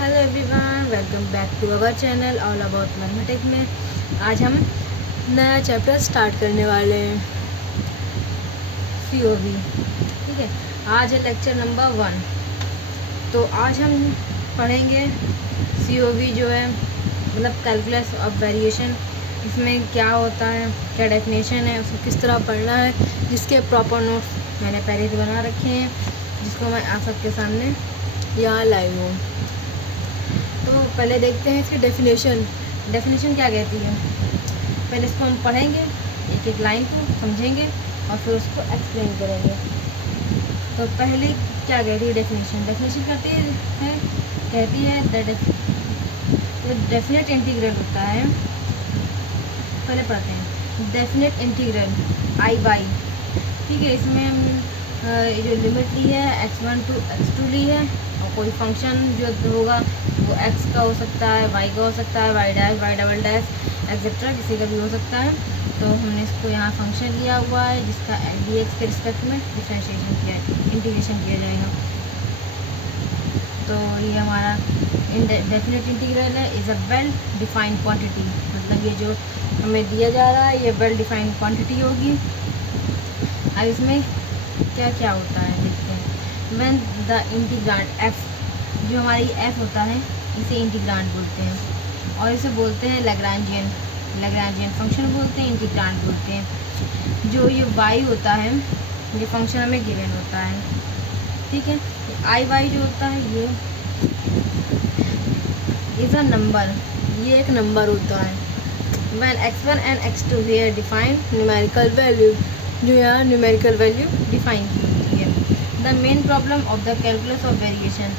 Hello everyone, welcome back to our channel all about mathematics में आज हम नया चैप्टर स्टार्ट करने वाले हैं COV। ठीक है, आज है लेक्चर नंबर 1। तो आज हम पढ़ेंगे COV जो है मतलब कैलकुलस ऑफ वेरिएशन। इसमें क्या होता है, क्या डेफिनेशन है, उसको किस तरह पढ़ना है, जिसके प्रॉपर नोट्स मैंने पहले से बना रखे हैं, जिसको मैं आप सबके सामने यहाँ लाई हूँ। तो पहले देखते हैं इसकी डेफिनेशन क्या कहती है। पहले इसको हम पढ़ेंगे, एक एक लाइन को समझेंगे और फिर उसको एक्सप्लेन करेंगे। तो पहले क्या कहती है डेफिनेशन कहती है दैट डेफिनेट इंटीग्रल होता है। पहले पढ़ते हैं डेफिनेट इंटीग्रल आई बाई। ठीक है, इसमें हम ये जो लिमिट ली है x1 to x2 ली है, और कोई फंक्शन जो होगा वो x का हो सकता है, y का हो सकता है, y dash, y double dash etcetera किसी का भी हो सकता है। तो हमने इसको यहाँ फंक्शन लिया हुआ है जिसका dx के रिस्पेक्ट में डिफरेंशिएशन किया है, इंटीग्रेशन किया जाएगा। तो ये हमारा डेफिनेट इंटीग्रल है, is a well defined quantity. मतलब ये जो हमें दिया जा रहा है ये वेल डिफाइंड क्वांटिटी होगी। अब इसमें क्या क्या होता है देखते हैं। व्हेन द इंटीग्रांड f, जो हमारी f होता है इसे इंटीग्रांड बोलते हैं, और इसे बोलते हैं लैग्रांजियन फंक्शन बोलते हैं, इंटीग्रांड बोलते हैं। जो ये y होता है ये फंक्शन हमें गिवन होता है। ठीक है, आई वाई जो होता है ये इज़ अ नंबर, ये एक नंबर होता है। When x1 and x2 here defined numerical value, जो यहाँ न्यूमेरिकल वैल्यू डिफाइन की होती है। The main problem of the calculus of variation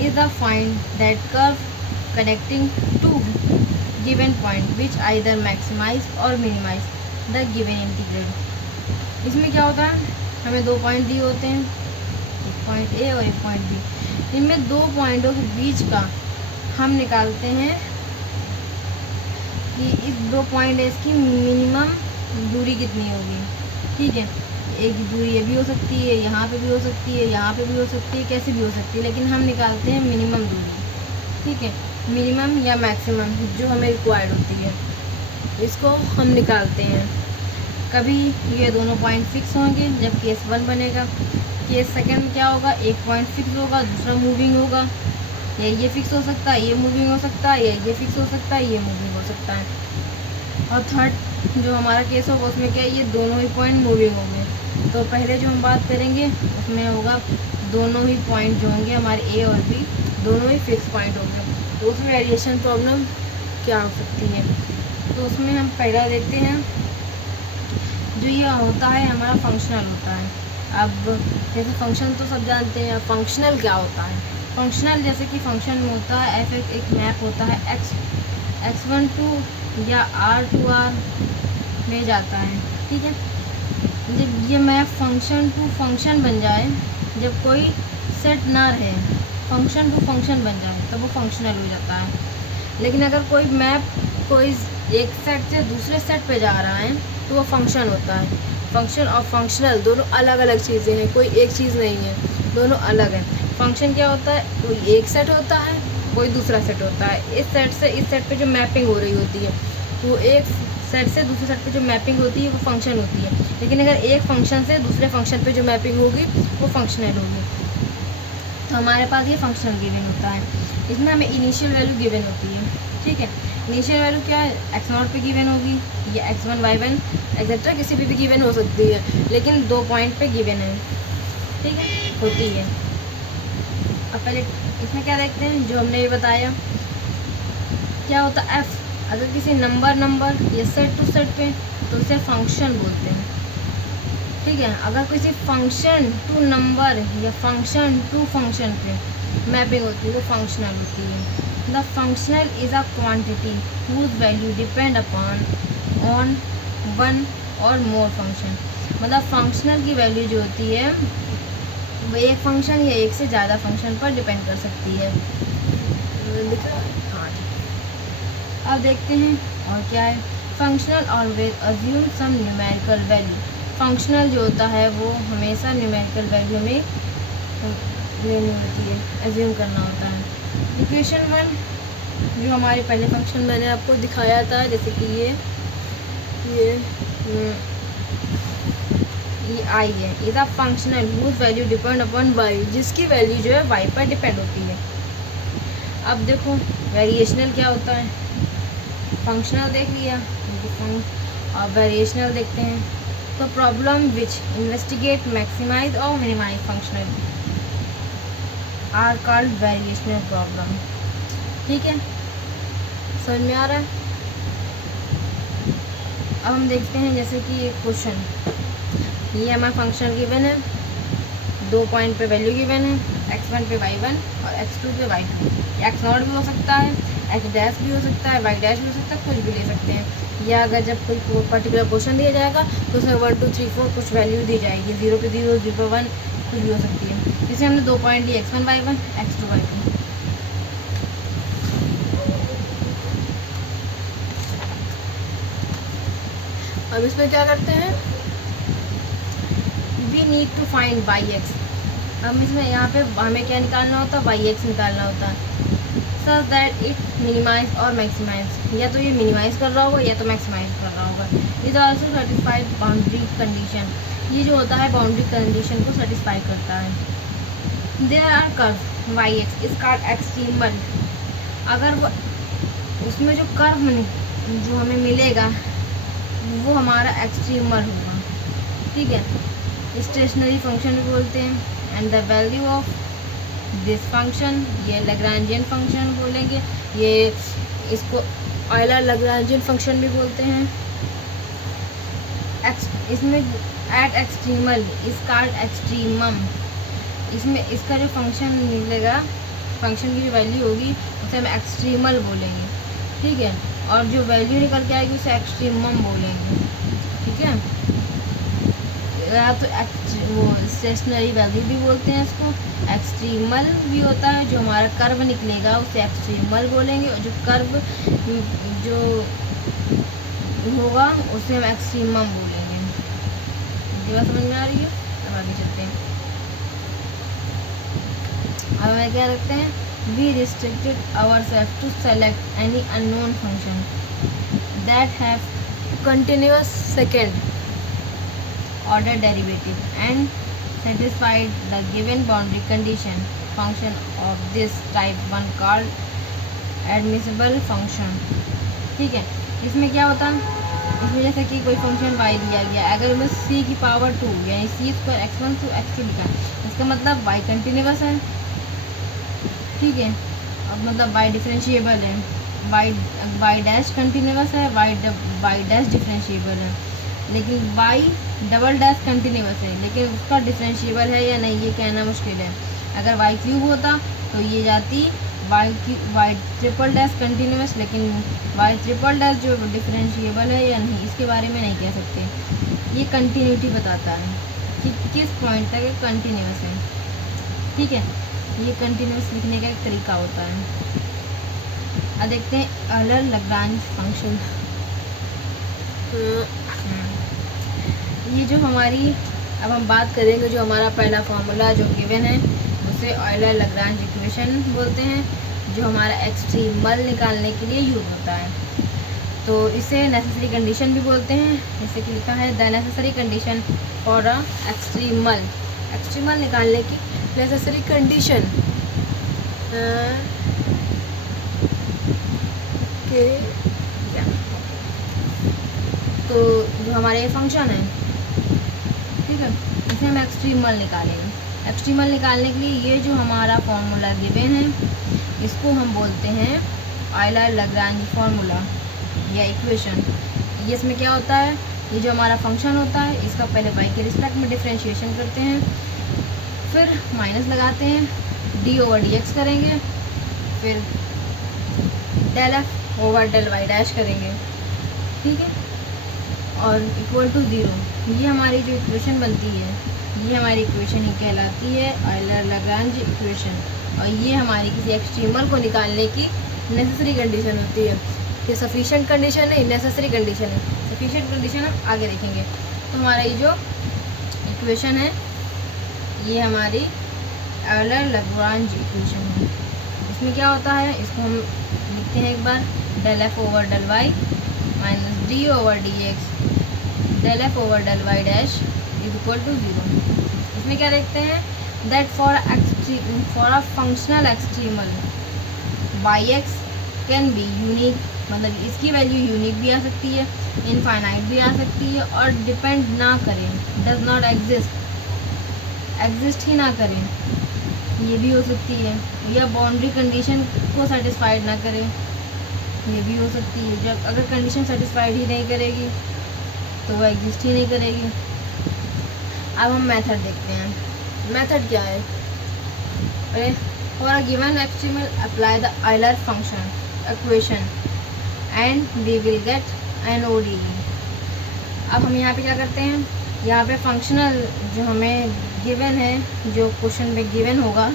is the find that curve connecting two given point which either maximize or minimize the given integral. इसमें क्या होता है, हमें दो पॉइंट दिए होते हैं, एक पॉइंट ए और एक पॉइंट बी। इनमें दो पॉइंटों के बीच का हम निकालते हैं कि इस दो पॉइंट है इसकी मिनिमम दूरी कितनी होगी। ठीक है, एक दूरी ये भी हो सकती है, यहाँ पे भी हो सकती है, यहाँ पे भी हो सकती है, कैसे भी हो सकती है, लेकिन हम निकालते हैं मिनिमम दूरी। ठीक है, मिनिमम या मैक्सिमम जो हमें रिक्वायर्ड होती है इसको हम निकालते हैं। कभी ये दोनों पॉइंट फिक्स होंगे जब केस 1 बनेगा, केस सेकंड में क्या होगा, एक पॉइंट फिक्स होगा दूसरा मूविंग होगा, या ये फिक्स हो सकता है ये मूविंग हो सकता है, या ये फिक्स हो सकता है ये मूविंग हो सकता है। और थर्ड जो हमारा केस होगा उसमें क्या है, ये दोनों ही पॉइंट मूविंग होंगे। तो पहले जो हम बात करेंगे उसमें होगा दोनों ही पॉइंट जो होंगे हमारे ए और बी दोनों ही फिक्स पॉइंट होंगे। तो उसमें वेरिएशन प्रॉब्लम क्या हो सकती है, तो उसमें हम पहला देखते हैं जो ये होता है हमारा फंक्शनल होता है। अब जैसे फंक्शन तो सब जानते हैं, फंक्शनल क्या होता है। फंक्शनल जैसे कि फंक्शन में होता है एफ एक मैप होता है x1 to या r to r में जाता है। ठीक है, जब ये मैप फंक्शन टू फंक्शन बन जाए, जब कोई सेट ना रहे, फंक्शन टू फंक्शन बन जाए तो वो फंक्शनल हो जाता है। लेकिन अगर कोई मैप कोई एक सेट से दूसरे सेट पे जा रहा है तो वो फंक्शन होता है। फंक्शन और फंक्शनल दोनों अलग अलग चीज़ें हैं, कोई एक चीज़ नहीं है, दोनों अलग है। फंक्शन क्या होता है, कोई एक सेट होता है कोई दूसरा सेट होता है। इस सेट से इस सेट पे जो मैपिंग हो रही होती है वो एक सेट से दूसरे सेट पे जो मैपिंग होती है वो फंक्शन होती है। लेकिन अगर एक फंक्शन से दूसरे फंक्शन पे जो मैपिंग होगी वो फंक्शनल होगी। तो हमारे पास ये फंक्शनल गिवन होता है, इसमें हमें इनिशियल वैल्यू गिवन होती है। ठीक है, इनिशियल वैल्यू क्या है, x0 पे गिवन होगी, या x1 y1 एक्सेट्रा किसी भी गिवन हो सकती है, लेकिन दो पॉइंट पे गिवन है। ठीक है, होती है। अब पहले इसमें क्या देखते हैं, जो हमने ये बताया क्या होता है f, अगर किसी नंबर या सेट टू सेट पे तो उसे फंक्शन बोलते हैं। ठीक है, अगर किसी फंक्शन टू नंबर या फंक्शन टू फंक्शन पे मैपिंग होती है वो फंक्शनल होती है। The functional is a quantity whose value depend upon on one or more function. मतलब फंक्शनल की वैल्यू जो होती है वो एक फंक्शन या एक से ज़्यादा फंक्शन पर डिपेंड कर सकती है। हाँ, अब देखते हैं और क्या है। फंक्शनल ऑलवेज अज्यूम सम न्यूमेरिकल वैल्यू। फंक्शनल जो होता है वो हमेशा न्यूमेरिकल वैल्यू में लेनी होती है, एज्यूम करना होता है। इक्वेशन 1 जो हमारे पहले फंक्शन मैंने आपको दिखाया था, जैसे कि ये आई है, is a functional whose value depend upon Y, जिसकी वैल्यू जो है वाई पर डिपेंड होती है। अब देखो वेरिएशनल क्या होता है, फंक्शनल देख लिया और वेरिएशनल देखते हैं। तो problem which investigate maximize or minimize functional are called variational problem. ठीक है, समझ में आ रहा है। अब हम देखते हैं जैसे कि एक क्वेश्चन, ये हमारा फंक्शन गिवन है, 2 पॉइंट पे वैल्यू गिवन है, x1 पे y1 और x2 पे y2। x0 भी हो सकता है, x डैश भी हो सकता है, y डैश भी हो सकता है, कुछ भी ले सकते हैं। या अगर जब कोई पर्टिकुलर क्वेश्चन दिया जाएगा तो उसमें 1 2 3 4 कुछ वैल्यू दी जाएगी, 0 पे 0, 0 पे 1, कुछ भी हो सकती है। जैसे हमने 2 पॉइंट लिए x1 y1, x2 y2। अब इसमें क्या करते हैं, we need to find Y X. हम इसमें यहाँ पे हमें क्या निकालना होता है, वाई एक्स निकालना होता है, सच दैट इट मिनिमाइज और मैक्सिमाइज, या तो ये मिनिमाइज कर रहा होगा या तो मैक्सिमाइज कर रहा होगा। Is also satisfied boundary condition, ये जो होता है बाउंड्री कंडीशन को सेटिस्फाई करता है। There are curve Y X is called extremal, अगर वो उसमें जो कर्व जो हमें मिलेगा वो हमारा एक्सट्रीमल होगा। ठीक है, स्टेशनरी फंक्शन भी बोलते हैं। And the value of this function, ये लैग्रांजियन फंक्शन बोलेंगे, ये इसको ऑयलर लैग्रांजियन फंक्शन भी बोलते हैं। इसमें eight extremal is called extremum, इसमें इसका जो फंक्शन मिलेगा, फंक्शन की जो वैल्यू होगी उसे हम एक्सट्रीमल बोलेंगे। ठीक है, और जो वैल्यू निकल के आएगी उसे एक्सट्रीमम बोलेंगे। ठीक है, या तो वो स्टेशनरी वैल्यू भी बोलते हैं इसको, एक्सट्रीमल भी होता है, जो हमारा कर्व निकलेगा उसे एक्सट्रीमल बोलेंगे, और जो कर्व जो होगा उसे हम एक्सट्रीमम बोलेंगे। ये बात समझ में आ रही है। अब आगे चलते हैं। अब हमें क्या रखते हैं, we restricted ourselves to select any unknown function that have continuous second order derivative and satisfied the given boundary condition. Function of this type one called admissible function. ठीक है, इसमें क्या होता है, इसमें जैसे कि कोई फंक्शन y दिया गया, अगर मैं c की पावर 2 यानी c square x1 to x2 लिखा, इसका मतलब y कंटिन्यूस है। ठीक है, अब मतलब y डिफरेंशिएबल है, y डैश कंटिन्यूस है, y डैश डिफरेंशिएबल है, लेकिन y डबल डैश कंटिन्यूस है, लेकिन उसका डिफरेंशिएबल है या नहीं ये कहना मुश्किल है। अगर y क्यूब होता तो ये जाती y ट्रिपल डैश कंटिन्यूस, लेकिन y ट्रिपल डैश जो डिफरेंशिएबल है या नहीं इसके बारे में नहीं कह सकते। ये कंटिन्यूटी बताता है कि किस पॉइंट तक ये कंटिन्यूस है। ठीक है, ये कंटिन्यूस लिखने का एक तरीका होता है। अब देखते हैं ऑयलर लैग्रांज फंक्शन। ये जो हमारी, अब हम बात करेंगे जो हमारा पहला फार्मूला जो गिवन है उसे ऑयलर लैग्रांज इक्वेशन बोलते हैं, जो हमारा एक्सट्रीमल निकालने के लिए यूज होता है। तो इसे नेसेसरी कंडीशन भी बोलते हैं, जैसे कि लिखा है the necessary condition for a extremal, extremal निकालने की नेसेसरी कंडीशन के क्या, तो जो हमारे ये फंक्शन है, ठीक है, इसे हम एक्सट्रीमल निकालेंगे। एक्सट्रीमल निकालने के लिए ये जो हमारा फॉर्मूला गिवन है इसको हम बोलते हैं ऑयलर लैग्रांज फार्मूला या इक्वेशन। ये इसमें क्या होता है, ये जो हमारा फंक्शन होता है इसका पहले y के रिस्पेक्ट में डिफ्रेंशिएशन करते हैं, फिर माइनस लगाते हैं, d ओवर dx करेंगे, फिर del f over del y dash करेंगे। ठीक है, और इक्वल टू 0। ये हमारी जो इक्वेशन बनती है ये हमारी इक्वेशन ही कहलाती है ऑयलर लैग्रांज इक्वेशन, और ये हमारी किसी एक्सट्रीमल को निकालने की नेसेसरी कंडीशन होती है। ये सफिशिएंट कंडीशन है, नेसेसरी कंडीशन है। सफिशिएंट कंडीशन हम आगे देखेंगे। तो हमारा ये जो इक्वेशन है ये हमारी एलर लैग्रांज इक्वेशन है। इसमें क्या होता है, इसको हम लिखते हैं एक बार, del F over del Y minus D over D X del F over del Y dash is equal to 0। इसमें क्या देखते हैं, that for a functional extremal Y X can be unique, मतलब इसकी वैल्यू यूनिक भी आ सकती है, infinite भी आ सकती है, और डिपेंड ना करें, डज नॉट एग्जिस्ट ही ना करें, ये भी हो सकती है, या बाउंड्री कंडीशन को सेटिस्फाइड ना करें, ये भी हो सकती है। जब अगर कंडीशन सेटिस्फाइड ही नहीं करेगी तो वो एग्जिस्ट ही नहीं करेगी। अब हम मेथड देखते हैं, मेथड क्या है। For a given extremal apply the Euler function equation and we will get an ODE। अब हम यहाँ पे क्या करते हैं, यहाँ पे फंक्शनल जो हमें गिवन है, जो क्वेश्चन में गिवन होगा,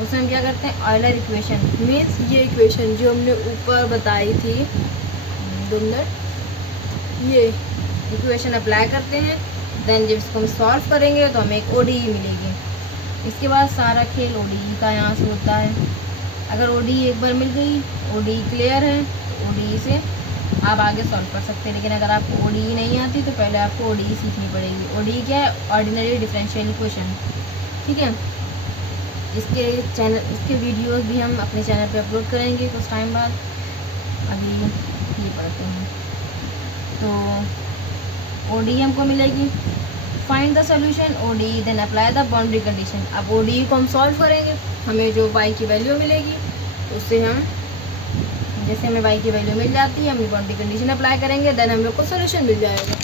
उसमें हम क्या करते हैं, ऑयलर इक्वेशन मीन्स ये इक्वेशन जो हमने ऊपर बताई थी 2 मिनट, ये इक्वेशन अप्लाई करते हैं। देन जब इसको हम सॉल्व करेंगे तो हमें एक ODE मिलेगी। इसके बाद सारा खेल ODE का यहाँ से होता है। अगर ODE एक बार मिल गई, ODE क्लियर है, तो ODE से आप आगे सॉल्व कर सकते हैं। लेकिन अगर आपको ODE नहीं आती तो पहले आपको ODE सीखनी पड़ेगी। ODE क्या है, ऑर्डिनरी डिफरेंशियल इक्वेशन, ठीक है। इसके वीडियोस भी हम अपने चैनल पे अपलोड करेंगे कुछ टाइम बाद। अभी ये पढ़ते हैं, तो ODE हमको मिलेगी, find the solution ODE then apply the boundary condition. अब ODE को हम सॉल्व करेंगे, हमें जो y की वैल्यू मिलेगी उससे हम, जैसे हमें y की वैल्यू मिल जाती है, हम बाउंड्री कंडीशन अप्लाई करेंगे, देन हम लोग को सोल्यूशन मिल जाएगा।